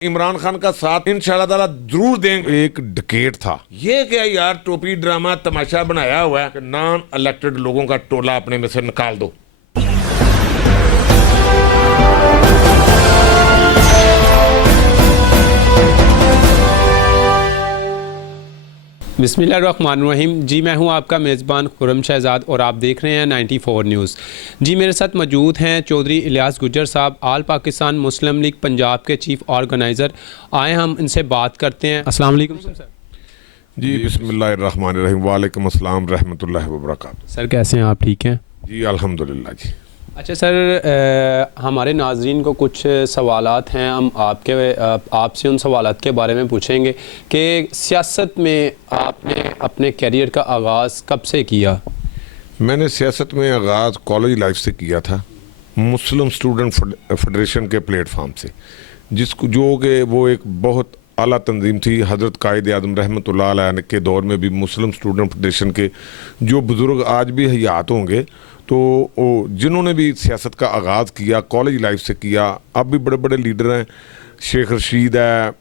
इमरान खान का साथ इंशाल्लाह ताला जरूर देंगे। एक डिकेट था ये, क्या यार टोपी ड्रामा तमाशा बनाया हुआ है कि नॉन इलेक्टेड लोगों का टोला अपने में से निकाल दो। बिस्मिल्लाहिर्रहमानिर्रहीम। जी मैं हूं आपका मेज़बान खुर्रम शहजाद और आप देख रहे हैं 94 न्यूज़। जी मेरे साथ मौजूद हैं चौधरी इलियास गुज्जर साहब, ऑल पाकिस्तान मुस्लिम लीग पंजाब के चीफ़ ऑर्गेनाइज़र। आए हम इनसे बात करते हैं। अस्सलाम वालेकुम सर। जी बिस्मिल्लाहिर्रहमानिर्रहीम, वालेकुम अस्सलाम रहमतुल्लाहि व बरकातुहू। सर कैसे हैं आप? ठीक हैं जी अल्हम्दुलिल्लाह जी। अच्छा सर, हमारे नाजरीन को कुछ सवालात हैं, हम आपसे उन सवालात के बारे में पूछेंगे कि सियासत में आपने अपने कैरियर का आगाज़ कब से किया? मैंने सियासत में आगाज़ कॉलेज लाइफ से किया था, मुस्लिम स्टूडेंट फेडरेशन के प्लेटफार्म से, जिसको जो कि वो एक बहुत आला तंजीम थी। हज़रत कायद आज़म रहमतुल्लाह अलैह के दौर में भी मुस्लिम स्टूडेंट फेडरेशन के जो बुज़ुर्ग आज भी हयात होंगे, तो जिन्होंने भी सियासत का आगाज़ किया कॉलेज लाइफ से किया, अब भी बड़े बड़े लीडर हैं। शेख रशीद है,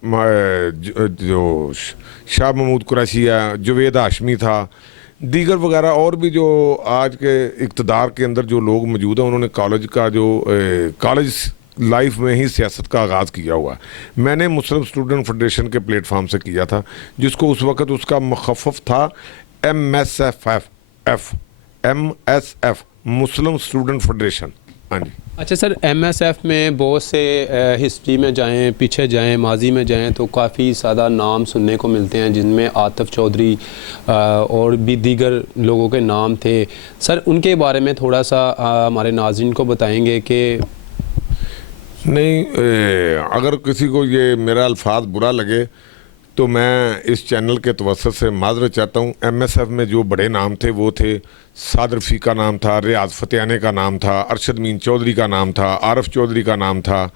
जो शाह महमूद कुरैशी है, जवेद हाशमी था, दीगर वगैरह और भी जो आज के इक़्तिदार के अंदर जो लोग मौजूद हैं, उन्होंने कॉलेज लाइफ में ही सियासत का आगाज़ किया हुआ है। मैंने मुस्लिम स्टूडेंट फेडरेशन के प्लेटफार्म से किया था, जिसको उस वक़्त उसका मुख़फ़्फ़फ़ था MSF, मुस्लिम स्टूडेंट फेडरेशन। हाँ जी। अच्छा सर, MSF में बहुत से हिस्ट्री में जाएं, पीछे जाएं, माजी में जाएं तो काफ़ी ज़्यादा नाम सुनने को मिलते हैं, जिनमें आतिफ चौधरी और भी दीगर लोगों के नाम थे। सर उनके बारे में थोड़ा सा हमारे नाज़रीन को बताएंगे कि नहीं, अगर किसी को ये मेरा अल्फाज बुरा लगे तो मैं इस चैनल के तवस्सुत से माज़रत चाहता हूँ। MSF में जो बड़े नाम थे वो थे, साद रफ़ी का नाम था, रियाज फ़तेहानी का नाम था, अरशद मीन चौधरी का नाम था, आरिफ चौधरी का नाम था,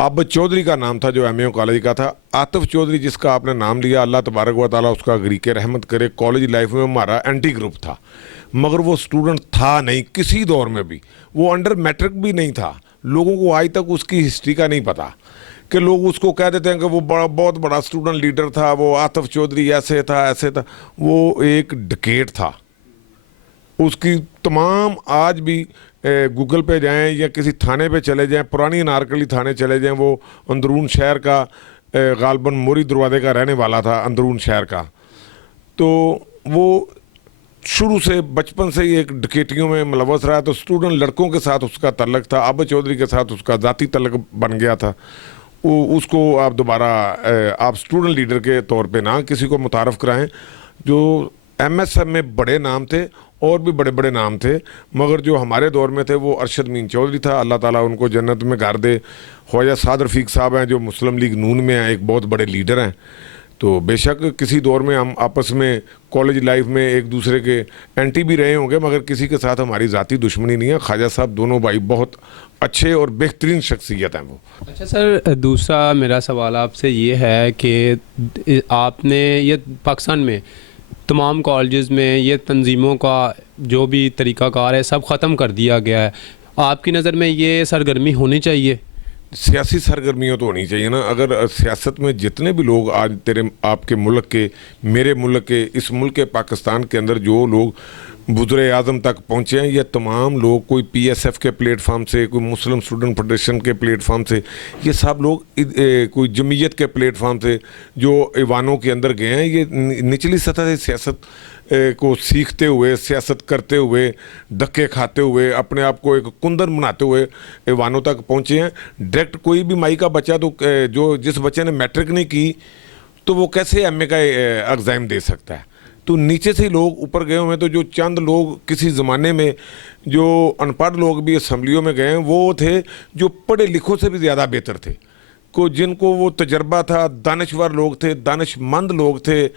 अब चौधरी का नाम था जो MAO कॉलेज का था। आतिफ चौधरी जिसका आपने नाम लिया, अल्लाह तबारक व तआला उसका गरीक़ रहमत करे, कॉलेज लाइफ में हमारा एंटी ग्रुप था, मगर वो स्टूडेंट था नहीं किसी दौर में भी, वो अंडर मैट्रिक भी नहीं था। लोगों को आज तक उसकी हिस्ट्री का नहीं पता कि लोग उसको कह देते हैं कि वो बहुत बड़ा स्टूडेंट लीडर था, वो आतिफ चौधरी ऐसे था। वो एक डिकेट था। उसकी तमाम आज भी गूगल पे जाएं या किसी थाने पे चले जाएं, पुरानी अनारकली थाने चले जाएं, वो अंदरून शहर का गालबन मोरी दरवाजे का रहने वाला था, अंदरून शहर का। तो वो शुरू से बचपन से ही एक डकैतियों में मुलव्वस रहा। तो स्टूडेंट लड़कों के साथ उसका तल्लक था, अब चौधरी के साथ उसका ज़ाती तल्लक बन गया था। उसको आप दोबारा आप स्टूडेंट लीडर के तौर पे ना किसी को मुतारफ़ कराएं। जो MSF में बड़े नाम थे और भी बड़े बड़े नाम थे, मगर जो हमारे दौर में थे वो अरशद मीन चौधरी था, अल्लाह ताला उनको जन्नत में घर दे। ख्वाजा साद रफ़ीक साहब हैं जो मुस्लिम लीग नून में हैं, एक बहुत बड़े लीडर हैं। तो बेशक किसी दौर में हम आपस में कॉलेज लाइफ में एक दूसरे के एंटी भी रहे होंगे, मगर किसी के साथ हमारी ज़ाती दुश्मनी नहीं है। ख्वाजा साहब दोनों भाई बहुत अच्छे और बेहतरीन शख्सियत हैं वो। अच्छा सर, दूसरा मेरा सवाल आपसे ये है कि आपने ये पाकिस्तान में तमाम कॉलेजेस में ये तंजीमों का जो भी तरीक़ाकार है सब ख़त्म कर दिया गया है। आपकी नज़र में ये सरगर्मी होनी चाहिए? सियासी सरगर्मियों तो होनी चाहिए ना। अगर सियासत में जितने भी लोग आज आपके मुल्क के, मेरे मुल्क के, इस मुल्क के पाकिस्तान के अंदर जो लोग वज़ीर आज़म तक पहुँचे हैं, ये तमाम लोग कोई PSF के प्लेटफार्म से, कोई मुस्लिम स्टूडेंट फेडरेशन के प्लेटफार्म से, ये सब लोग कोई जमीयत के प्लेटफार्म से जो ईवानों के अंदर गए हैं, ये निचली सतह से सियासत को सीखते हुए, सियासत करते हुए, धक्के खाते हुए, अपने आप को एक कुंदन बनाते हुए ईवानों तक पहुँचे हैं। डायरेक्ट कोई भी माई का बच्चा तो जिस बच्चे ने मैट्रिक नहीं की तो वो कैसे MA का एग्ज़ाम दे सकता है? तो नीचे से ही लोग ऊपर गए हुए हैं। तो जो चंद लोग किसी ज़माने में जो अनपढ़ लोग भी असम्बलियों में गए हैं, वो थे जो पढ़े लिखों से भी ज़्यादा बेहतर थे, जिनको वो तजर्बा था, दानश्वर लोग थे, दानशमंद लोग थे।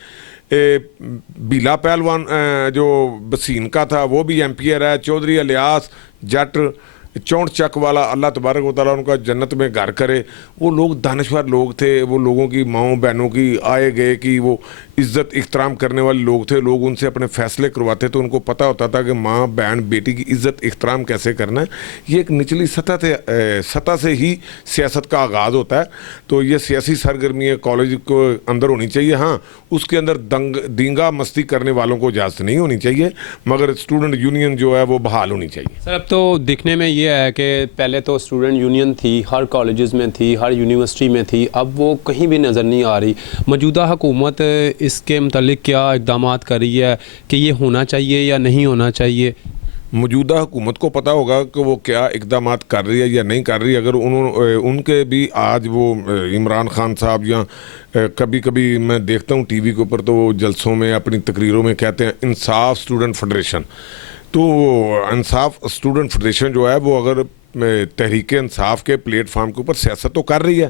बीला पहलवान जो बसीन का था वो भी MP है, चौधरी इलियास जट चौंट चक वाला, अल्लाह तबारक व तआला उनका जन्नत में घर करे। वो लोग दानश्वर लोग थे, वो लोगों की माओं बहनों की आए गए की वो इज़्ज़त इख्तराम करने वाले लोग थे, लोग उनसे अपने फ़ैसले करवाते तो उनको पता होता था कि माँ बहन बेटी की इज़्ज़त इख्तराम कैसे करना है। ये एक निचली सतह से ही सियासत का आगाज़ होता है। तो ये सियासी सरगर्मी कॉलेज को अंदर होनी चाहिए। हाँ, उसके अंदर दंगा मस्ती करने वालों को इजाज़त नहीं होनी चाहिए, मगर स्टूडेंट यूनियन जो है वो बहाल होनी चाहिए। सर अब तो दिखने में ये है कि पहले तो स्टूडेंट यूनियन थी, हर कॉलेजेस में थी, हर यूनिवर्सिटी में थी, अब वो कहीं भी नज़र नहीं आ रही। मौजूदा हुकूमत इसके मतलब क्या इक़दाम कर रही है कि ये होना चाहिए या नहीं होना चाहिए? मौजूदा हुकूमत को पता होगा कि वो क्या इकदाम कर रही है या नहीं कर रही। अगर उनके भी आज वो इमरान खान साहब या कभी कभी मैं देखता हूँ टीवी के ऊपर तो वो जलसों में अपनी तकरीरों में कहते हैं इंसाफ स्टूडेंट फेडरेशन। तो इंसाफ स्टूडेंट फेडरेशन जो है वो अगर तहरीक इंसाफ के प्लेटफार्म के ऊपर सियासत तो कर रही है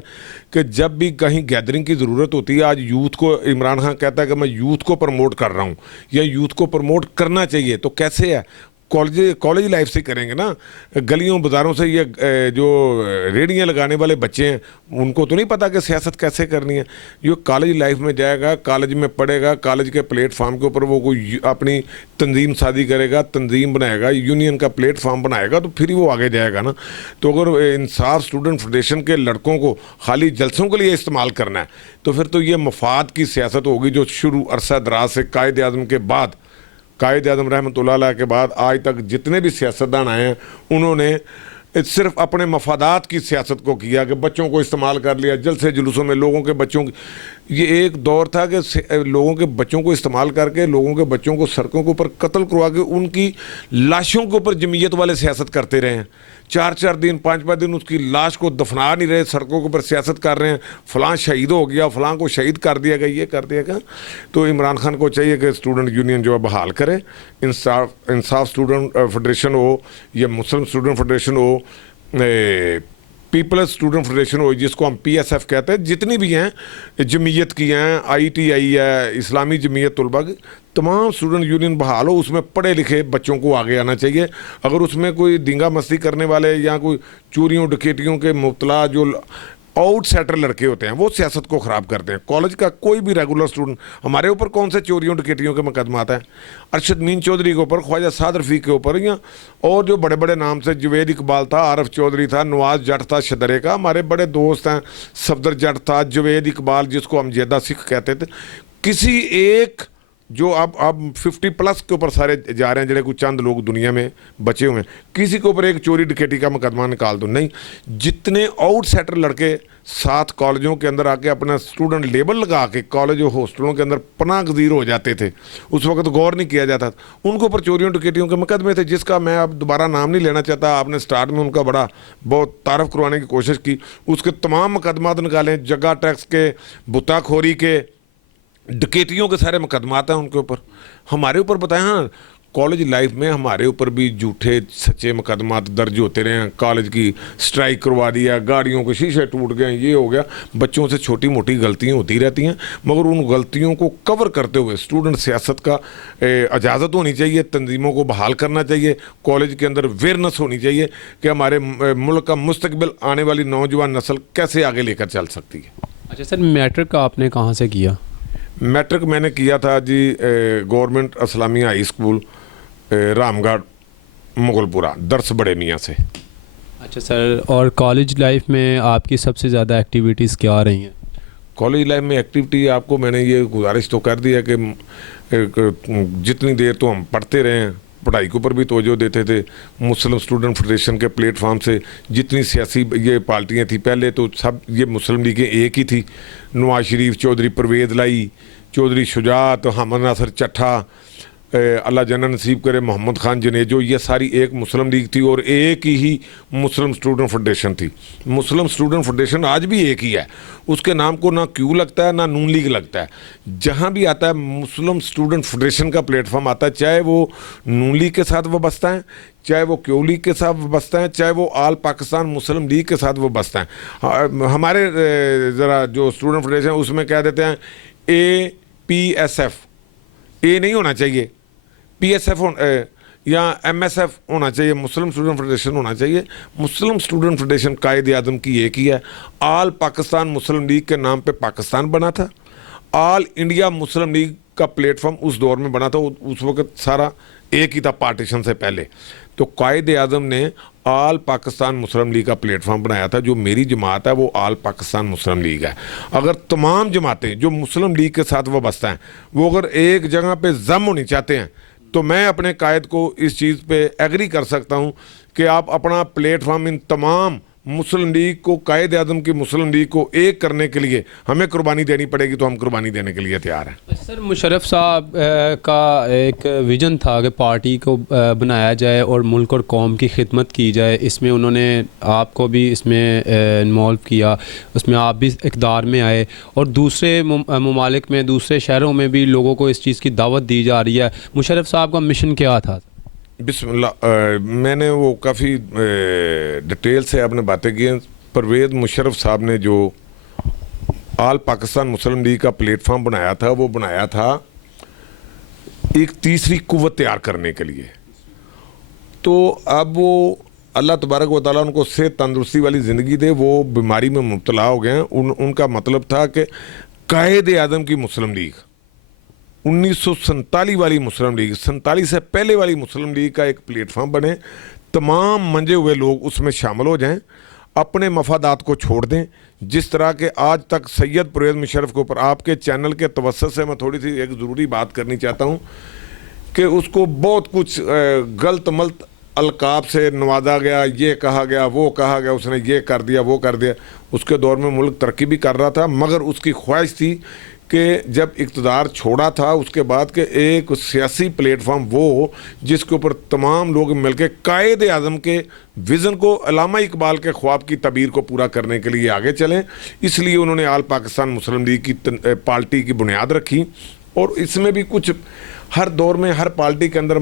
कि जब भी कहीं गैदरिंग की ज़रूरत होती है, आज यूथ को इमरान खान कहता है कि मैं यूथ को प्रमोट कर रहा हूँ या यूथ को प्रमोट करना चाहिए, तो कैसे है? कॉलेज लाइफ से करेंगे ना। गलियों बाज़ारों से ये जो रेडियाँ लगाने वाले बच्चे हैं उनको तो नहीं पता कि सियासत कैसे करनी है। जो कॉलेज लाइफ में जाएगा, कॉलेज में पढ़ेगा, कॉलेज के प्लेटफार्म के ऊपर वो कोई अपनी तंजीम शादी करेगा, तंजीम बनाएगा, यूनियन का प्लेटफार्म बनाएगा, तो फिर ही वो आगे जाएगा ना। तो अगर इंसाफ स्टूडेंट फेडरेशन के लड़कों को खाली जलसों के लिए इस्तेमाल करना है तो फिर तो ये मफाद की सियासत होगी जो शुरू अरसा दराज से कायद आज़म के बाद, कायद आज़म रहमतुल्लाह अलैह के बाद आज तक जितने भी सियासतदान आए हैं उन्होंने सिर्फ अपने मफादात की सियासत को किया कि बच्चों को इस्तेमाल कर लिया। जलसे जुलूसों में लोगों के बच्चों की, ये एक दौर था कि लोगों के बच्चों को इस्तेमाल करके लोगों के बच्चों को सड़कों के ऊपर कत्ल करवा के उनकी लाशों के ऊपर जमीयत वाले सियासत करते रहे हैं। 4-4 दिन 5-5 दिन उसकी लाश को दफना नहीं रहे, सड़कों के ऊपर सियासत कर रहे हैं, फ़लाँ शहीद हो गया, फ़लाँ को शहीद कर दिया गया, ये कर दिया गया। तो इमरान खान को चाहिए कि स्टूडेंट यूनियन जो है बहाल करे। इंसाफ स्टूडेंट फेडरेशन हो या मुस्लिम स्टूडेंट फेडरेशन हो, पीपल्स स्टूडेंट फेडरेशन हो जिसको हम PSF कहते हैं, जितनी भी हैं जमीयत की हैं, ITI है, इस्लामी जमीयत तलबा की, तमाम स्टूडेंट यूनियन बहाल हो। उसमें पढ़े लिखे बच्चों को आगे आना चाहिए। अगर उसमें कोई दंगा मस्ती करने वाले या कोई चोरियों डकैतियों के मुब्तला जो आउटसाइडर लड़के होते हैं वो सियासत को ख़राब करते हैं। कॉलेज का कोई भी रेगुलर स्टूडेंट, हमारे ऊपर कौन से चोरियों डकैतियों के मुकदमा आता है? अरशद मीन चौधरी के ऊपर, ख्वाजा साद रफ़ीक के ऊपर, या और जो बड़े बड़े नाम से जवेद इकबाल था, आरफ चौधरी था, नवाज जट था शदरे का, हमारे बड़े दोस्त हैं, सफदर जट था, जवेद इकबाल जिसको हम जेदा सिख कहते थे। किसी एक जो अब 50+ के ऊपर सारे जा रहे हैं, जड़े कुछ चंद लोग दुनिया में बचे हुए हैं, किसी के ऊपर एक चोरी डकैती का मुकदमा निकाल दो नहीं। जितने आउटसाइडर लड़के साथ कॉलेजों के अंदर आके अपना स्टूडेंट लेबल लगा के कॉलेज और हॉस्टलों के अंदर पनाह गज़ीर हो जाते थे, उस वक्त गौर नहीं किया जाता, उनके ऊपर चोरियों डकैतियों के मुकदमे थे, जिसका मैं अब दोबारा नाम नहीं लेना चाहता। आपने स्टार्ट में उनका बड़ा बहुत तारफ़ करवाने की कोशिश की, उसके तमाम मुकदमात निकालें, जगह टैक्स के, बुताखोरी के, डकैतियों के सारे मुकदमात हैं उनके ऊपर। हमारे ऊपर बताएं, हाँ कॉलेज लाइफ में हमारे ऊपर भी झूठे सच्चे मुकदमात दर्ज होते रहे हैं। कॉलेज की स्ट्राइक करवा दिया, गाड़ियों के शीशे टूट गए, ये हो गया। बच्चों से छोटी मोटी गलतियाँ होती रहती हैं, मगर उन गलतियों को कवर करते हुए स्टूडेंट सियासत का इजाज़त होनी चाहिए, तंजीमों को बहाल करना चाहिए, कॉलेज के अंदर अवेयरनेस होनी चाहिए कि हमारे मुल्क का मुस्तकबिल आने वाली नौजवान नस्ल कैसे आगे लेकर चल सकती है। अच्छा सर, मैट्रिक का आपने कहाँ से किया? मैट्रिक मैंने किया था जी government Islamia high school Ramgarh Mughalpura दरस बड़े मियाँ से। अच्छा सर, और कॉलेज लाइफ में आपकी सबसे ज़्यादा एक्टिविटीज़ क्या रही हैं? कॉलेज लाइफ में एक्टिविटी आपको मैंने ये गुजारिश तो कर दी है कि जितनी देर तो हम पढ़ते रहे हैं, पढ़ाई के ऊपर भी तवज्जो देते थे। मुस्लिम स्टूडेंट फेडरेशन के प्लेटफार्म से जितनी सियासी ये पार्टियां थी, पहले तो सब ये मुस्लिम लीगें एक ही थी, नवाज शरीफ, चौधरी परवेज़ लाई, चौधरी शुजात, हमद नासिर चट्ठा, अल्लाह जन्नत नसीब करे, मोहम्मद खान जनेजो, ये सारी एक मुस्लिम लीग थी और एक ही मुस्लिम स्टूडेंट फेडरेशन थी। मुस्लिम स्टूडेंट फेडरेशन आज भी एक ही है, उसके नाम को ना क्यू लगता है ना नून लीग लगता है। जहाँ भी आता है मुस्लिम स्टूडेंट फेडरेशन का प्लेटफॉर्म आता है, चाहे वो नून लीग के साथ वाबस्ता है, चाहे वो क्यू लीग के साथ वाबस्ता है, चाहे वो आल पाकिस्तान मुस्लिम लीग के साथ वाबस्ता है। हमारे ज़रा जो स्टूडेंट फेडरेशन उसमें कह देते हैं APSF, ए नहीं होना चाहिए, PSF या MSF होना चाहिए, मुस्लिम स्टूडेंट फेडरेशन होना चाहिए। मुस्लिम स्टूडेंट फेडरेशन कायद आज़म की एक ही है। आल पाकिस्तान मुस्लिम लीग के नाम पे पाकिस्तान बना था, ऑल इंडिया मुस्लिम लीग का प्लेटफॉर्म उस दौर में बना था, उस वक्त सारा एक ही था पार्टीशन से पहले। तो कायद आज़म ने आल पाकिस्तान मुस्लिम लीग का प्लेटफॉर्म बनाया था। जो मेरी जमात है वो आल पाकिस्तान मुस्लिम लीग है। अगर तमाम जमातें जो मुस्लिम लीग के साथ वाबस्ता हैं वो अगर एक जगह पे जम होनी चाहते हैं तो मैं अपने कायद को इस चीज़ पे एग्री कर सकता हूँ कि आप अपना प्लेटफॉर्म इन तमाम मुस्लिम लीग को, कायद आज़म की मुस्लिम लीग को एक करने के लिए हमें कुर्बानी देनी पड़ेगी, तो हम कुर्बानी देने के लिए तैयार हैं। सर, मुशर्रफ साहब का एक विज़न था कि पार्टी को बनाया जाए और मुल्क और कौम की खिदमत की जाए। इसमें उन्होंने आपको भी इसमें इन्वॉल्व किया, उसमें आप भी इक़्तिदार में आए और दूसरे ममालिक में, दूसरे शहरों में भी लोगों को इस चीज़ की दावत दी जा रही है। मुशर्रफ साहब का मिशन क्या था? बिस्मिल्लाह, मैंने वो काफ़ी डिटेल से आपने बातें की हैं। परवेज़ मुशर्रफ साहब ने जो आल पाकिस्तान मुस्लिम लीग का प्लेटफॉर्म बनाया था वो बनाया था एक तीसरी कुव्वत तैयार करने के लिए। तो अब वो अल्लाह तबारक व तआला उनको सेहत तंदुरुस्ती वाली ज़िंदगी दे, वो बीमारी में मुब्तला हो गए हैं। उनका मतलब था कि कायद आज़म की मुस्लिम लीग, 1947 वाली मुस्लिम लीग, 47 से पहले वाली मुस्लिम लीग का एक प्लेटफॉर्म बने, तमाम मंजे हुए लोग उसमें शामिल हो जाएं, अपने मफादात को छोड़ दें। जिस तरह के आज तक सैयद परवेज़ मुशर्रफ के ऊपर आपके चैनल के तवस्सुत से मैं थोड़ी सी एक ज़रूरी बात करनी चाहता हूँ कि उसको बहुत कुछ गलत मलत अलकाब से नवाजा गया, ये कहा गया, वो कहा गया, उसने ये कर दिया, वो कर दिया। उसके दौर में मुल्क तरक्की भी कर रहा था, मगर उसकी ख्वाहिश थी कि जब इक़्तिदार छोड़ा था उसके बाद के एक सियासी प्लेटफॉर्म वो जिसके ऊपर तमाम लोग मिलकर कायद आज़म के विज़न को, अल्लामा इकबाल के ख्वाब की तबीर को पूरा करने के लिए आगे चलें। इसलिए उन्होंने आल पाकिस्तान मुस्लिम लीग की पार्टी की बुनियाद रखी। और इसमें भी कुछ, हर दौर में हर पार्टी के अंदर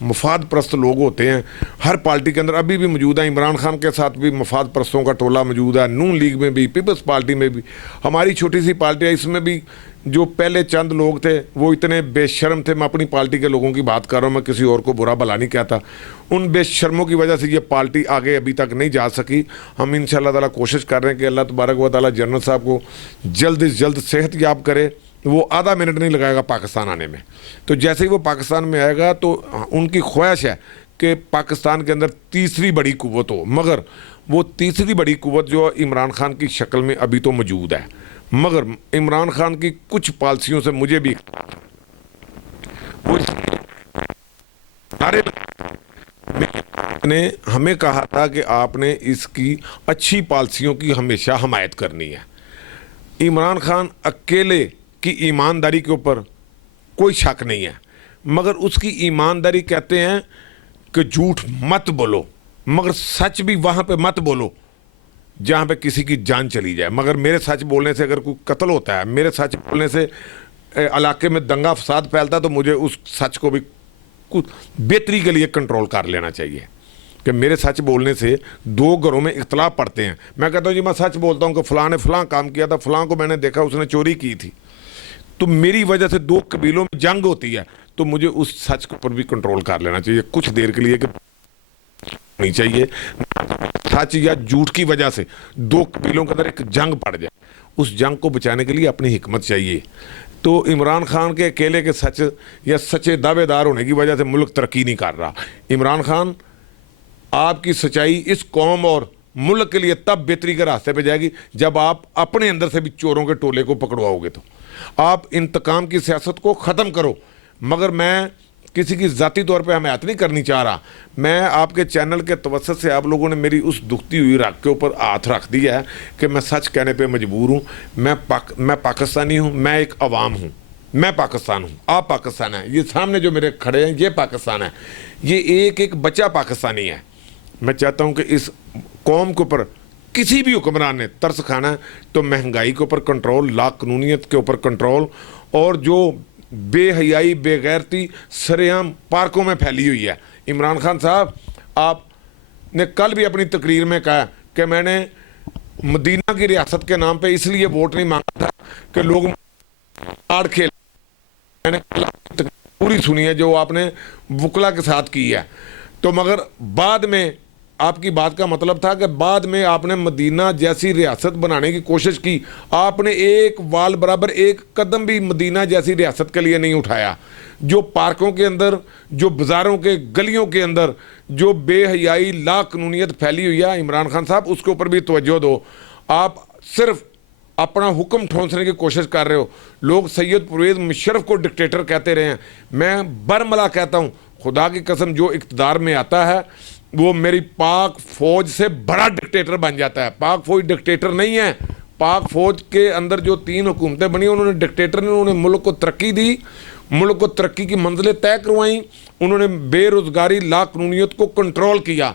मफाद परस्त लोग होते हैं। हर पार्टी के अंदर अभी भी मौजूद है। इमरान खान के साथ भी मफाद परस्तों का टोला मौजूद है, नून लीग में भी, पीपल्स पार्टी में भी। हमारी छोटी सी पार्टी है, इसमें भी जो पहले चंद लोग थे वो इतने बेशर्म थे। मैं अपनी पार्टी के लोगों की बात कर रहा हूँ, मैं किसी और को बुरा भला नहीं कहता। उन बेशर्मों की वजह से ये पार्टी आगे अभी तक नहीं जा सकी। हम इंशाअल्लाह ताला कोशिश कर रहे हैं कि अल्लाह तबारक व तआला जनरल साहब को जल्द से जल्द सेहत याब करे। वो आधा मिनट नहीं लगाएगा पाकिस्तान आने में। तो जैसे ही वो पाकिस्तान में आएगा तो उनकी ख्वाहिश है कि पाकिस्तान के अंदर तीसरी बड़ी कुव्वत हो, मगर वो तीसरी बड़ी कुव्वत जो इमरान खान की शक्ल में अभी तो मौजूद है। मगर इमरान खान की कुछ पॉलिसियों से मुझे भी ने हमें कहा था कि आपने इसकी अच्छी पॉलिसियों की हमेशा हमायत करनी है। इमरान खान अकेले की ईमानदारी के ऊपर कोई शक नहीं है, मगर उसकी ईमानदारी कहते हैं कि झूठ मत बोलो, मगर सच भी वहाँ पे मत बोलो जहाँ पे किसी की जान चली जाए। मगर मेरे सच बोलने से अगर कोई कत्ल होता है, मेरे सच बोलने से इलाके में दंगा फसाद फैलता है, तो मुझे उस सच को भी कुछ बेहतरी के लिए कंट्रोल कर लेना चाहिए कि मेरे सच बोलने से दो घरों में इख्तलाफ पड़ते हैं। मैं कहता हूँ जी मैं सच बोलता हूँ कि फ़लाँ ने फ़लाँ काम किया था, फ़लाँ को मैंने देखा उसने चोरी की थी, तो मेरी वजह से दो कबीलों में जंग होती है, तो मुझे उस सच के ऊपर भी कंट्रोल कर लेना चाहिए कुछ देर के लिए कि नहीं चाहिए सच या झूठ की वजह से दो कबीलों के अंदर एक जंग पड़ जाए। उस जंग को बचाने के लिए अपनी हिकमत चाहिए। तो इमरान खान के अकेले के सच या सच्चे दावेदार होने की वजह से मुल्क तरक्की नहीं कर रहा। इमरान खान, आपकी सच्चाई इस कौम और मुल्क के लिए तब बेहतरी के रास्ते पे जाएगी जब आप अपने अंदर से भी चोरों के टोले को पकड़वाओगे। तो आप इंतकाम की सियासत को ख़त्म करो। मगर मैं किसी की ज़ाती तौर पे हमायत नहीं करनी चाह रहा। मैं आपके चैनल के तवस्सुत से आप लोगों ने मेरी उस दुखती हुई राख के ऊपर हाथ रख दिया है कि मैं सच कहने पे मजबूर हूँ। मैं पाकिस्तानी हूँ, मैं एक अवाम हूँ, मैं पाकिस्तान हूँ, आप पाकिस्तान हैं। ये सामने जो मेरे खड़े हैं ये पाकिस्तान है, ये एक एक बच्चा पाकिस्तानी है। मैं चाहता हूँ कि इस कौम के ऊपर किसी भी हुक्मरान ने तरस खाना है तो महंगाई के ऊपर कंट्रोल, लाकानूनियत के ऊपर कंट्रोल, और जो बेहयाई बेगैरती सरेआम पार्कों में फैली हुई है। इमरान खान साहब, आपने कल भी अपनी तकरीर में कहा कि मैंने मदीना की रियासत के नाम पे इसलिए वोट नहीं मांगा था कि लोग आड़ खेल। मैंने पूरी सुनी है जो आपने वकला के साथ की है। तो मगर बाद में आपकी बात का मतलब था कि बाद में आपने मदीना जैसी रियासत बनाने की कोशिश की, आपने एक वाल बराबर एक कदम भी मदीना जैसी रियासत के लिए नहीं उठाया। जो पार्कों के अंदर, जो बाज़ारों के गलियों के अंदर जो बेहयाई लाकानूनियत फैली हुई है, इमरान खान साहब उसके ऊपर भी तवज्जो दो। आप सिर्फ अपना हुक्म ठोंसने की कोशिश कर रहे हो। लोग सैयद परवेज़ मुशर्रफ को डिक्टेटर कहते रहे हैं, मैं बरमला कहता हूँ, खुदा की कसम जो इक़्तिदार में आता है वो मेरी पाक फौज से बड़ा डिक्टेटर बन जाता है। पाक फौज डिक्टेटर नहीं है। पाक फौज के अंदर जो 3 हुकूमतें बनी, उन्होंने डिक्टेटर ने, उन्होंने मुल्क को तरक्की दी, मुल्क को तरक्की की मंजिलें तय करवाई, उन्होंने बेरोजगारी लाकानूनियत को कंट्रोल किया।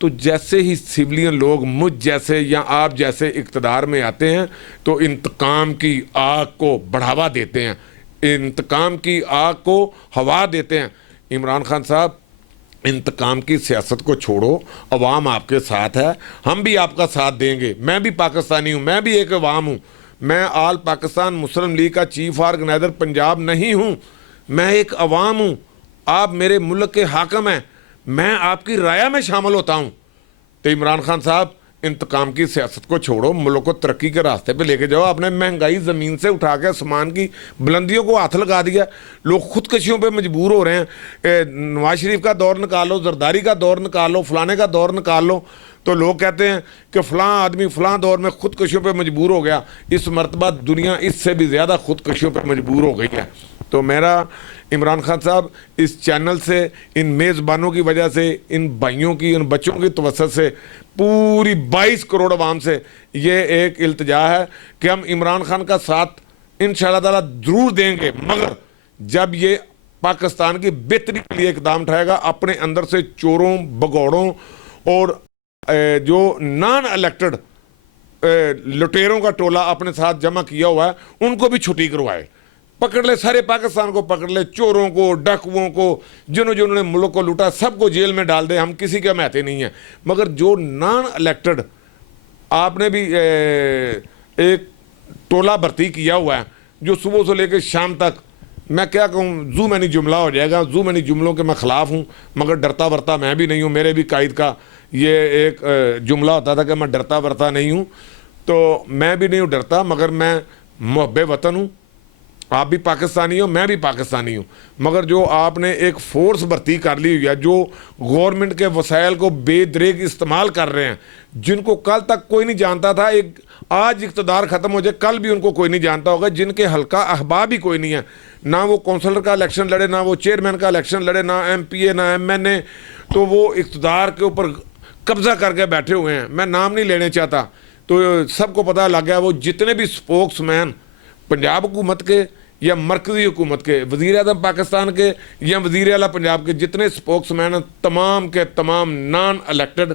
तो जैसे ही सिविलियन लोग मुझ जैसे या आप जैसे इक़्तिदार में आते हैं तो इंतकाम की आग को बढ़ावा देते हैं, इंतकाम की आग को हवा देते हैं। इमरान खान साहब, इंतकाम की सियासत को छोड़ो, अवाम आपके साथ है, हम भी आपका साथ देंगे। मैं भी पाकिस्तानी हूँ, मैं भी एक अवाम हूँ। मैं आल पाकिस्तान मुस्लिम लीग का चीफ ऑर्गेनाइजर पंजाब नहीं हूँ, मैं एक अवाम हूँ। आप मेरे मुल्क के हाकिम हैं, मैं आपकी राय में शामिल होता हूँ। तो इमरान खान साहब, इंतकाम की सियासत को छोड़ो, मुल्क को तरक्की के रास्ते पे लेके जाओ। आपने महंगाई ज़मीन से उठा के आसमान की बुलंदियों को हाथ लगा दिया। लोग खुदकशियों पे मजबूर हो रहे हैं। नवाज शरीफ का दौर निकालो, जरदारी का दौर निकालो, फलाने का दौर निकाल लो, तो लोग कहते हैं कि फ़लाँ आदमी फ़लाँ दौर में खुदकशियों पे मजबूर हो गया। इस मरतबा दुनिया इससे भी ज़्यादा खुदकशियों पे मजबूर हो गई है। तो मेरा इमरान खान साहब, इस चैनल से, इन मेज़बानों की वजह से, इन भाइयों की, इन बच्चों की तवज्जो से, पूरी 22 करोड़ आवाम से ये एक इल्तिजा है कि हम इमरान खान का साथ इंशाअल्लाह ताला ज़रूर देंगे, मगर जब ये पाकिस्तान की बेहतरी के लिए इकदाम उठाएगा, अपने अंदर से चोरों, भगौड़ों और जो नॉन इलेक्टेड लुटेरों का टोला अपने साथ जमा किया हुआ है, उनको भी छुट्टी करवाए। पकड़ ले, सारे पाकिस्तान को पकड़ ले, चोरों को, डाकुओं को, जिन्होंने मुल्क को लूटा, सबको जेल में डाल दे, हम किसी के महते नहीं हैं। मगर जो नॉन इलेक्टेड आपने भी एक टोला भर्ती किया हुआ है, जो सुबह से लेकर शाम तक, मैं क्या कहूँ, जू मैनी जुमला हो जाएगा, जू मैनी जुमलों के मैं ख़िलाफ़ हूँ, मगर डरता वरता मैं भी नहीं हूँ। मेरे भी कायद का ये एक जुमला होता था कि मैं डरता वरता नहीं हूँ, तो मैं भी नहीं हूँ डरता, मगर मैं मुहब्बे वतन हूँ। आप भी पाकिस्तानी हो, मैं भी पाकिस्तानी हूँ। मगर जो आपने एक फ़ोर्स भर्ती कर ली हुई है, जो गवर्नमेंट के वसाइल को बेदरेग इस्तेमाल कर रहे हैं, जिनको कल तक कोई नहीं जानता था, एक आज इक़्तिदार ख़त्म हो जाए कल भी उनको कोई नहीं जानता होगा, जिनके हल्का अहबाब ही कोई नहीं है, ना वो कौंसलर का इलेक्शन लड़े, ना वो चेयरमैन का इलेक्शन लड़े, ना MPA, ना MNA, तो वो इक़्तिदार के ऊपर कब्ज़ा करके बैठे हुए हैं। मैं नाम नहीं लेने चाहता, तो सबको पता लग गया, वो जितने भी स्पोक्समैन पंजाब हुकूमत के या मरकज़ी हुकूमत के, वज़ीर आज़म पाकिस्तान के या वज़ीर आला पंजाब के, जितने स्पोक्समैन हैं, तमाम के तमाम नॉन इलेक्टेड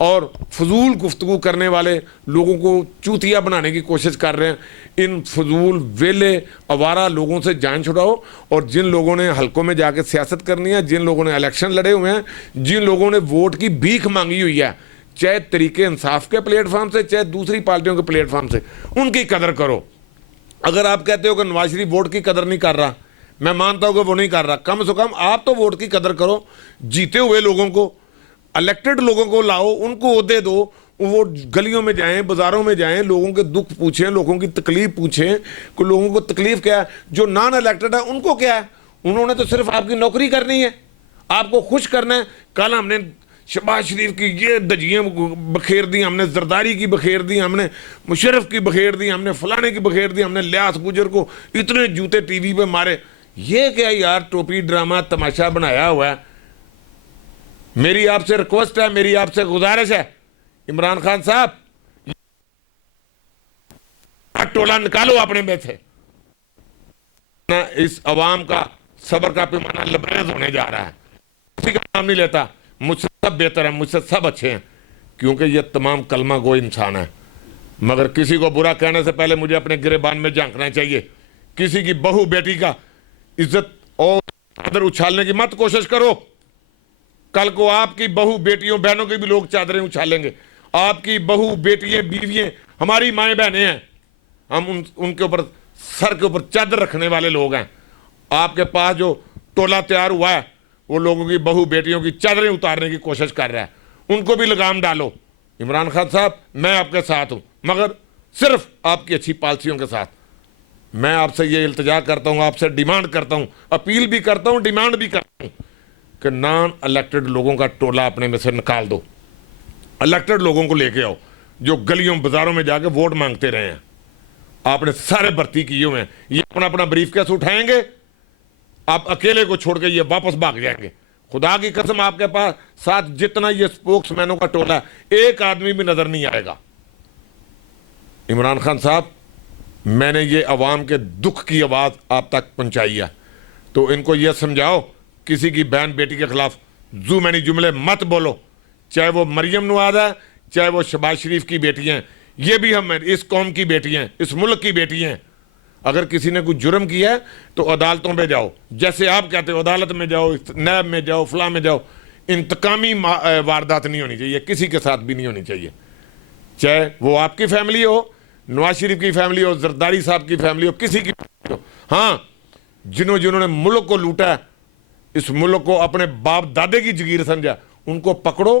और फजूल गुफ्तगू करने वाले लोगों को चूतिया बनाने की कोशिश कर रहे हैं। इन फजूल वेले आवारा लोगों से जान छुड़ाओ, और जिन लोगों ने हलकों में जाके सियासत करनी है, जिन लोगों ने इलेक्शन लड़े हुए हैं, जिन लोगों ने वोट की भीख मांगी हुई है, चाहे तरीके इंसाफ के प्लेटफॉर्म से, चाहे दूसरी पार्टियों के प्लेटफॉर्म से, उनकी कदर करो। अगर आप कहते हो कि नवाज शरीफ वोट की कदर नहीं कर रहा, मैं मानता हूं कि वो नहीं कर रहा, कम से कम आप तो वोट की कदर करो। जीते हुए लोगों को, इलेक्टेड लोगों को लाओ, उनको ओहदे दो, वो गलियों में जाएं, बाजारों में जाएं, लोगों के दुख पूछें, लोगों की तकलीफ पूछें कि लोगों को तकलीफ क्या है। जो नॉन इलेक्टेड है उनको क्या है, उन्होंने तो सिर्फ आपकी नौकरी करनी है, आपको खुश करना है। कल हमने शहबाज शरीफ की ये दजियाँ बखेर दी, हमने जरदारी की बखेर दी, हमने मुशर्रफ की बखेर दी, हमने फलाने की बखेर दी, हमने लियास गुजर को इतने जूते TV पे मारे। ये क्या यार टोपी ड्रामा तमाशा बनाया हुआ है। मेरी आपसे रिक्वेस्ट है, मेरी आपसे गुजारिश है, इमरान खान साहब, टोला निकालो अपने में से। इस अवाम का सब्र का पैमाना लबरेज होने जा रहा है। किसी का नाम नहीं लेता, मुझसे सब बेहतर है, मुझसे सब अच्छे हैं, क्योंकि ये तमाम कलमा गो इंसान है। मगर किसी को बुरा कहने से पहले मुझे अपने गिरेबान में झांकना चाहिए। किसी की बहू बेटी का इज्जत और चादर उछालने की मत कोशिश करो। कल को आपकी बहू बेटियों बहनों की भी लोग चादरें उछालेंगे। आपकी बहू बेटियां बीवियां हमारी माएँ बहनें हैं, हम उनके ऊपर सर के ऊपर चादर रखने वाले लोग हैं। आपके पास जो टोला तैयार हुआ है वो लोगों की बहू बेटियों की चादरें उतारने की कोशिश कर रहा है। उनको भी लगाम डालो। इमरान खान साहब, मैं आपके साथ हूँ, मगर सिर्फ आपकी अच्छी पॉलिसियों के साथ। मैं आपसे ये इल्तिजा करता हूँ, आपसे डिमांड करता हूँ, अपील भी करता हूँ, डिमांड भी करता हूँ कि नॉन इलेक्टेड लोगों का टोला अपने में से निकाल दो, इलेक्टेड लोगों को लेके आओ जो गलियों बाजारों में जाके वोट मांगते रहे हैं। आपने सारे भर्ती किए हुए हैं, ये अपना अपना ब्रीफकेस उठाएंगे, आप अकेले को छोड़ के ये वापस भाग जाएंगे। खुदा की कसम, आपके पास साथ जितना ये स्पोक्समैनों का टोला है, एक आदमी भी नजर नहीं आएगा। इमरान खान साहब, मैंने ये अवाम के दुख की आवाज़ आप तक पहुंचाई है, तो इनको ये समझाओ, किसी की बहन बेटी के खिलाफ जू मैनी जुमले मत बोलो, चाहे वो मरियम नवाज है, चाहे वो शहबाज शरीफ की बेटी हैं। ये भी हम इस कौम की बेटी हैं, इस मुल्क की बेटी हैं। अगर किसी ने कुछ जुर्म किया है तो अदालतों पे जाओ, जैसे आप कहते हो अदालत में जाओ, नैब में जाओ, फलां में जाओ। इंतकामी वारदात नहीं होनी चाहिए, किसी के साथ भी नहीं होनी चाहिए, चाहे वो आपकी फैमिली हो, नवाज शरीफ की फैमिली हो, जरदारी साहब की फैमिली हो, किसी की हो। हाँ, जिन्होंने मुल्क को लूटा है, इस मुल्क को अपने बाप दादे की जगीर समझा, उनको पकड़ो,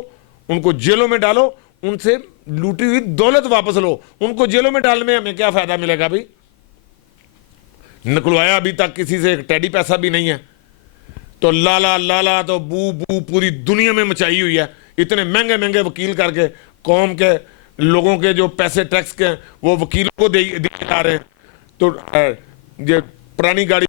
उनको जेलों में डालो, उनसे लूटी हुई दौलत वापस लो। उनको जेलों में डालने में हमें क्या फायदा मिलेगा? भाई, निकलवाया अभी तक किसी से एक टेडी पैसा भी नहीं है, तो लाला लाला तो बू बू पूरी दुनिया में मचाई हुई है। इतने महंगे महंगे वकील करके कौम के लोगों के जो पैसे टैक्स के हैं वो वकीलों को दिए जा रहे हैं। तो ये पुरानी गाड़ी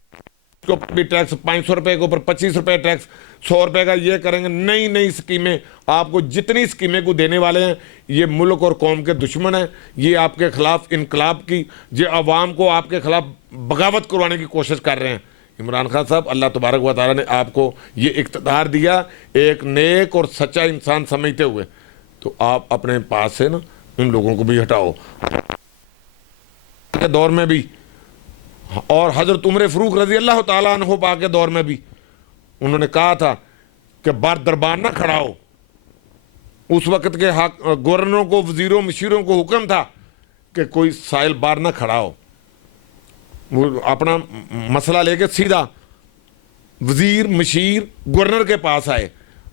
को भी टैक्स 500 रुपए के ऊपर 25 रुपए टैक्स, 100 रुपए का ये करेंगे। नई नई स्कीमें, आपको जितनी स्कीमें को देने वाले हैं, ये मुल्क और कौम के दुश्मन हैं। ये आपके खिलाफ इनकलाब की, ये अवाम को आपके खिलाफ बगावत करवाने की कोशिश कर रहे हैं। इमरान खान साहब, अल्लाह तबारक व तआला ने आपको ये इख्तियार दिया एक नेक और सच्चा इंसान समझते हुए, तो आप अपने पास से ना इन लोगों को भी हटाओ। के दौर में भी और हजरत उमर फरूक रजी अल्लाह ताला अन्हु पाक के दौर में भी उन्होंने कहा था कि बार दरबार ना खड़ा हो। उस वक्त के गवर्नरों को, वजीरों, मशीरों को हुक्म था कि कोई साइल बार ना खड़ा हो। वो अपना मसला लेके सीधा वजीर, मशीर, गवर्नर के पास आए,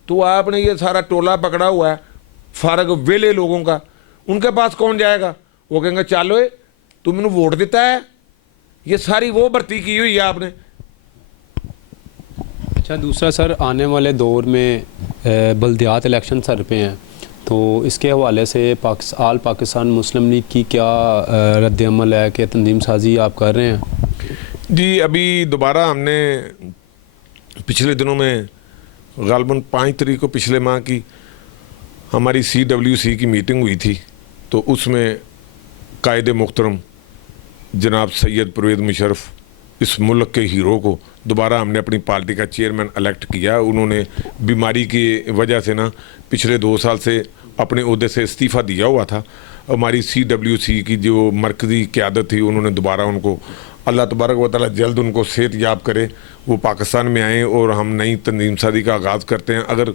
तो आपने ये सारा टोला पकड़ा हुआ है फारग वेले लोगों का, उनके पास कौन जाएगा? वो कहेंगे चलो तू मैंने वोट देता है। ये सारी वो भर्ती की हुई है आपने। अच्छा, दूसरा सर, आने वाले दौर में बल्दियात इलेक्शन सर पे हैं, तो इसके हवाले से आल पाकिस्तान मुस्लिम लीग की क्या रद्द अमल है कि तंजीम साजी आप कर रहे हैं? जी, अभी दोबारा हमने पिछले दिनों में गालबन 5 तारीख को पिछले माह की हमारी CWC की मीटिंग हुई थी, तो उसमें कायदे मुहतरम जनाब सैयद परवेज़ मुशर्रफ, इस मुल्क के हीरो को दोबारा हमने अपनी पार्टी का चेयरमैन इलेक्ट किया। उन्होंने बीमारी की वजह से ना पिछले 2 साल से अपने ओहदे से इस्तीफ़ा दिया हुआ था। हमारी CWC की जो मरकज़ी क़यादत थी, उन्होंने दोबारा उनको, अल्लाह तबारक व तआला जल्द उनको सेहत याब करे, वो पाकिस्तान में आएँ और हम नई तंजीम साजी का आगाज़ करते हैं। अगर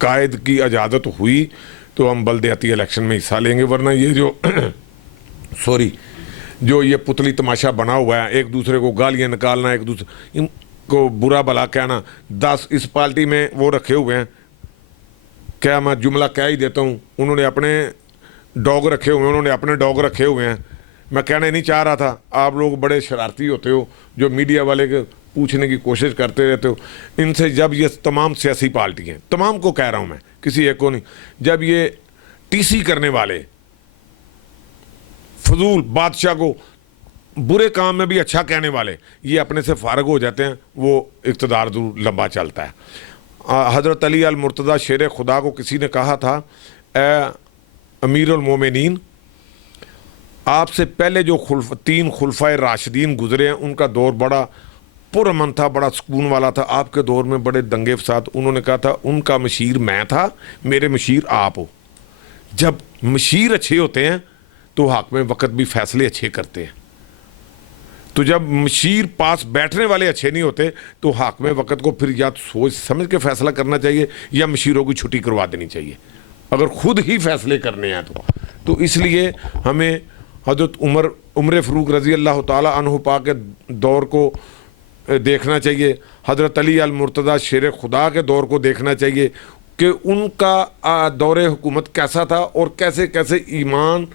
कायद की इजाज़त हुई तो हम बल्दियाती इलेक्शन में हिस्सा लेंगे, वरना ये जो जो ये पुतली तमाशा बना हुआ है, एक दूसरे को गालियाँ निकालना, एक दूसरे को बुरा भला कहना, 10 इस पार्टी में वो रखे हुए हैं। क्या मैं जुमला कह ही देता हूँ, उन्होंने अपने डॉग रखे हुए हैं, उन्होंने अपने डॉग रखे हुए हैं। मैं कहना नहीं चाह रहा था, आप लोग बड़े शरारती होते हो जो मीडिया वाले के पूछने की कोशिश करते रहते हो। इनसे जब ये तमाम सियासी पार्टियाँ, तमाम को कह रहा हूँ मैं, किसी एक को नहीं, जब ये TC करने वाले फजूल बादशाह को बुरे काम में भी अच्छा कहने वाले ये अपने से फारग हो जाते हैं, वो इक़्तिदार लंबा चलता है। हज़रत अली अल मुर्तज़ा शेर खुदा को किसी ने कहा था, ए अमीरुल मोमिनीन, आपसे पहले जो 3 खुलफाए राशिदीन गुजरे हैं उनका दौर बड़ा पुरअमन था, बड़ा सुकून वाला था। आपके दौर में बड़े दंगे फसाद। उन्होंने कहा था उनका मशीर मैं था, मेरे मशीर आप हो। जब मशीर अच्छे होते हैं तो हाकिम वक़्त भी फैसले अच्छे करते हैं। तो जब मशीर पास बैठने वाले अच्छे नहीं होते तो हाकिम वक़्त को फिर या तो सोच समझ के फैसला करना चाहिए या मशीरों की छुट्टी करवा देनी चाहिए, अगर खुद ही फैसले करने हैं तो इसलिए हमें हज़रत उमर फ़रूक रज़ी अल्लाह ताला अन्हु पाक के दौर को देखना चाहिए, हज़रत अली अल मुर्तज़ा शेर खुदा के दौर को देखना चाहिए। कि उनका दौरे हुकूमत कैसा था और कैसे कैसे ईमान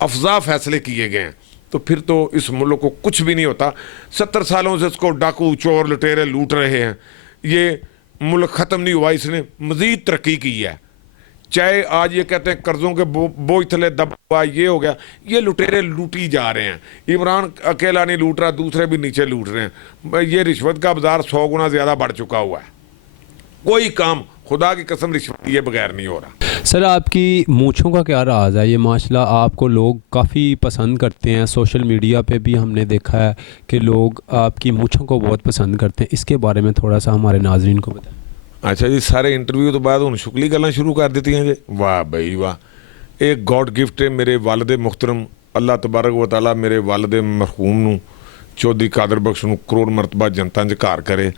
अफजा फैसले किए गए हैं, तो फिर तो इस मुल्क को कुछ भी नहीं होता। 70 सालों से इसको डाकू चोर लुटेरे लूट रहे हैं, ये मुल्क ख़त्म नहीं हुआ, इसने मज़ीद तरक्की की है। चाहे आज ये कहते हैं कर्ज़ों के बोझ थले दबा, ये हो गया, ये लुटेरे लूटी जा रहे हैं। इमरान अकेला नहीं लूट रहा, दूसरे भी नीचे लूट रहे हैं। ये रिश्वत का बाजार 100 गुना ज़्यादा बढ़ चुका हुआ है। कोई काम खुदा की कसम रिश्वत दिए बगैर नहीं हो रहा। सर आपकी मूँछों का क्या राज है? ये माशाल्लाह आपको लोग काफ़ी पसंद करते हैं, सोशल मीडिया पे भी हमने देखा है कि लोग आपकी मूँछों को बहुत पसंद करते हैं। इसके बारे में थोड़ा सा हमारे नाजरीन को बताएं। अच्छा जी, सारे इंटरव्यू तो बाद हूँ शुक्ली गल्लां शुरू कर दी हैं जी। वाह बई वाह, एक गॉड गिफ्ट है मेरे वालदे मुहतरम, अल्लाह तबारक व तआला मेरे वालदे मरहूम नूं चौधरी कादर बख्श नूं करोड़ मरतबा जनता च घर करे।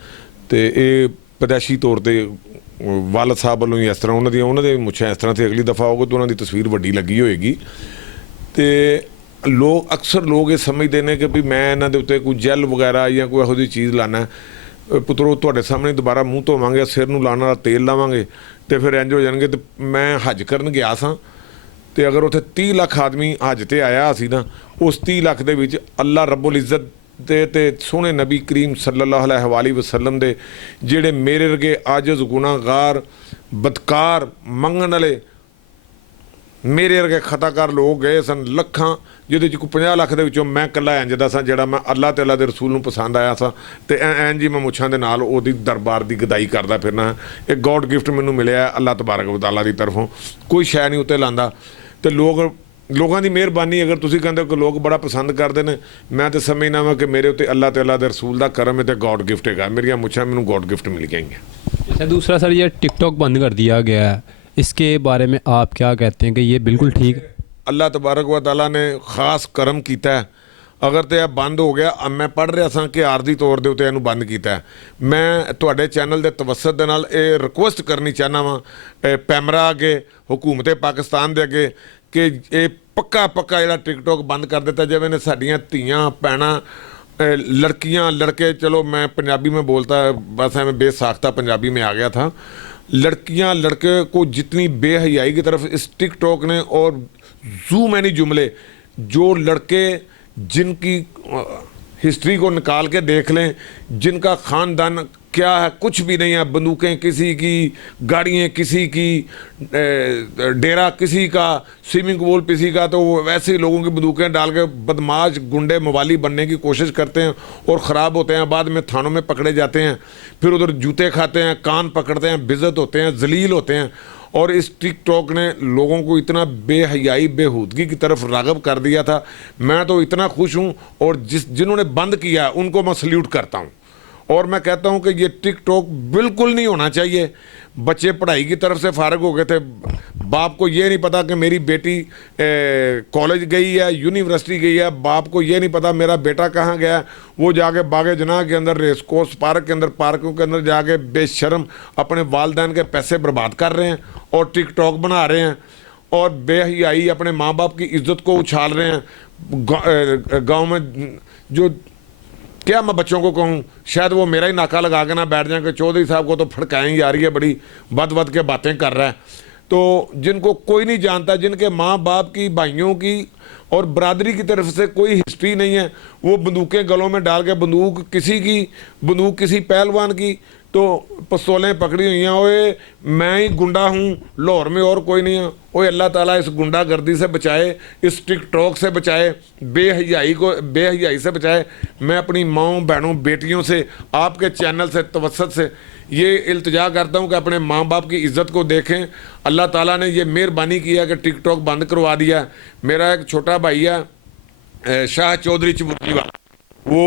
तो ये पैदाइशी तौर पर वालद साहब वालों ही इस तरह उन्होंने मुच्छां इस तरह से, अगली दफ़ा होगा तो उन्होंने तस्वीर वड्डी लगी होएगी। तो लोग अक्सर लोग ये समझते हैं कि भी मैं इन्हां दे उत्ते कोई जैल वगैरह या कोई ਇਹੋ ਜਿਹੀ चीज़ लाना, पुत्रो तुहाडे सामने दोबारा मूँह धोवांगे, सिर नूं लाने वाला तेल लावांगे तो फिर इंज हो जाणगे। तो मैं हज करन गया सां तो अगर उत्थे 30 ਲੱਖ आदमी हज ते आया सी ना, उस 30 ਲੱਖ दे विच अल्लाह रब्बुल इज़्ज़त ते सोहने नबी करीम सल्लल्लाहु अलैहि वसल्लम दे जेड़े मेरे वर्गे आजिज़ गुनाहगार बदकार मंगण वाले मेरे वर्गे खताकार लोग गए सन लखां, जिहदे च कोई 50 ਲੱਖ दे विचों मैं कल्ला इंज दा सां जेड़ा मैं अल्लाह ते अल्लाह दे रसूल नूं पसंद आया सां। ते ऐन जी मैं मुच्छां दे नाल ओहदी दरबार दी गदाई करदा फिरना। एक गॉड गिफ्ट मैनूं मिलिआ अल्लाह तबारक व तआला दी तरफों, कोई शै नहीं उत्ते लांदा। ते लोगों की मेहरबानी, अगर तुसीं कहंदे हो कि लोग बड़ा पसंद करते हैं, मैं तो समझना वा कि मेरे उत्ते अल्लाह ते अल्लाह दे रसूल दा करम है, तो गॉड गिफ्ट है। मेरिया मुच्छां मैनूं गॉड गिफ्ट मिल गई हैं। अच्छा, दूसरा सर ये टिकटॉक बंद कर दिया गया है, इसके बारे में आप क्या कहते हैं कि ये बिल्कुल ठीक? अल्लाह तबारक व तआला ने खास करम किया है। अगर तो यह बंद हो गया, अब मैं पढ़ रहा था कि आरजी तौर के उत्ते इहनूं बंद किया है। मैं तुहाडे चैनल के तवसत दे नाल ये रिक्वेस्ट करनी चाहना वा पैमरा अगे, हुकूमत पाकिस्तान के अगे, कि ये पक्का जिहड़ा टिकटॉक बंद कर दिता जाए। ने साडियां धीआं भैणां लड़कियां लड़के, चलो मैं पंजाबी में बोलता बस मैं बेसाख्ता पंजाबी में आ गया था, लड़कियां लड़के को जितनी बेहयाई की तरफ इस टिकटॉक ने, और जू मैनी जुमले जो लड़के जिनकी हिस्ट्री को निकाल के देख लें, जिनका ख़ानदान क्या है, कुछ भी नहीं है, बंदूकें किसी की, गाड़ियाँ किसी की, डेरा किसी का, स्विमिंग पूल किसी का, तो वो वैसे ही लोगों की बंदूकें डाल के बदमाश गुंडे मवाली बनने की कोशिश करते हैं और ख़राब होते हैं। बाद में थानों में पकड़े जाते हैं, फिर उधर जूते खाते हैं, कान पकड़ते हैं, बेइज्जत होते हैं, जलील होते हैं। और इस टिकटॉक ने लोगों को इतना बेहयाई बेहूदगी की तरफ राग़ब कर दिया था। मैं तो इतना खुश हूँ, और जिन्होंने बंद किया उनको मैं सल्यूट करता हूँ। और मैं कहता हूँ कि ये टिकटॉक बिल्कुल नहीं होना चाहिए। बच्चे पढ़ाई की तरफ से फारग हो गए थे, बाप को ये नहीं पता कि मेरी बेटी कॉलेज गई है, यूनिवर्सिटी गई है, बाप को ये नहीं पता मेरा बेटा कहाँ गया। वो जाके बागे जनाह के अंदर, रेस कोर्स पार्क के अंदर, पार्कों के अंदर जाके बेशर्म अपने वालदैन के पैसे बर्बाद कर रहे हैं और टिकटॉक बना रहे हैं, और बेहयाई अपने माँ बाप की इज्जत को उछाल रहे हैं। गाँव में जो क्या मैं बच्चों को कहूँ, शायद वो मेरा ही नाका लगा के ना बैठ जाए कि चौधरी साहब को तो फड़काएँ जा रही है, बड़ी बद के बातें कर रहा है। तो जिनको कोई नहीं जानता, जिनके माँ बाप की, भाइयों की और बरादरी की तरफ से कोई हिस्ट्री नहीं है, वो बंदूकें गलों में डाल के, बंदूक किसी की, बंदूक किसी पहलवान की, तो पिस्तौलें पकड़ी हुई हैं। ओए मैं ही गुंडा हूँ लाहौर में, और कोई नहीं है। ओए अल्लाह ताला इस गुंडागर्दी से बचाए, इस टिकटॉक से बचाए, बेहयाई से बचाए। मैं अपनी माँओं बहनों बेटियों से, आपके चैनल से, तवसत से ये इल्तिजा करता हूँ कि अपने माँ बाप की इज़्ज़त को देखें। अल्लाह ताला ने ये मेहरबानी किया कि टिकटॉक बंद करवा दिया। मेरा एक छोटा भाई है शाह चौधरी चबूतरी वाला, वो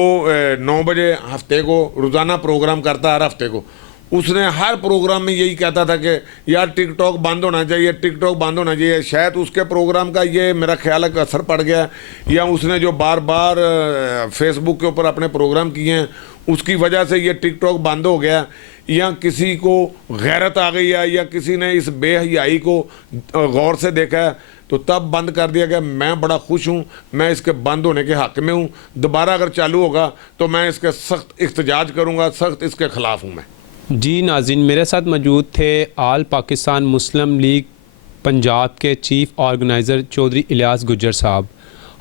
9 बजे हफ्ते को रोज़ाना प्रोग्राम करता है, हर हफ्ते को। उसने हर प्रोग्राम में यही कहता था कि यार टिकटॉक बंद होना चाहिए, टिकटॉक बंद होना चाहिए। शायद उसके प्रोग्राम का ये मेरा ख्याल है कि असर पड़ गया, या उसने जो बार बार फेसबुक के ऊपर अपने प्रोग्राम किए हैं उसकी वजह से ये टिकटॉक बंद हो गया, या किसी को गैरत आ गई है, या किसी ने इस बेहयाई को गौर से देखा है, तो तब बंद कर दिया गया। मैं बड़ा खुश हूँ, मैं इसके बंद होने के हक़ में हूँ। दोबारा अगर चालू होगा तो मैं इसके सख्त एहतजाज करूँगा, सख्त इसके ख़िलाफ़ हूँ मैं। जी नाज़रीन, मेरे साथ मौजूद थे आल पाकिस्तान मुस्लिम लीग पंजाब के चीफ़ ऑर्गेनाइज़र चौधरी इलियास गुज्जर साहब।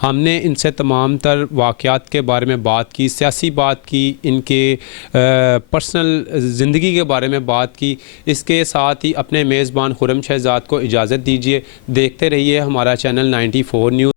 हमने इनसे तमाम तर वाक़यात के बारे में बात की, सियासी बात की, इनके पर्सनल ज़िंदगी के बारे में बात की। इसके साथ ही अपने मेज़बान खुर्रम शहज़ाद को इजाज़त दीजिए। देखते रहिए हमारा चैनल 94 न्यूज़।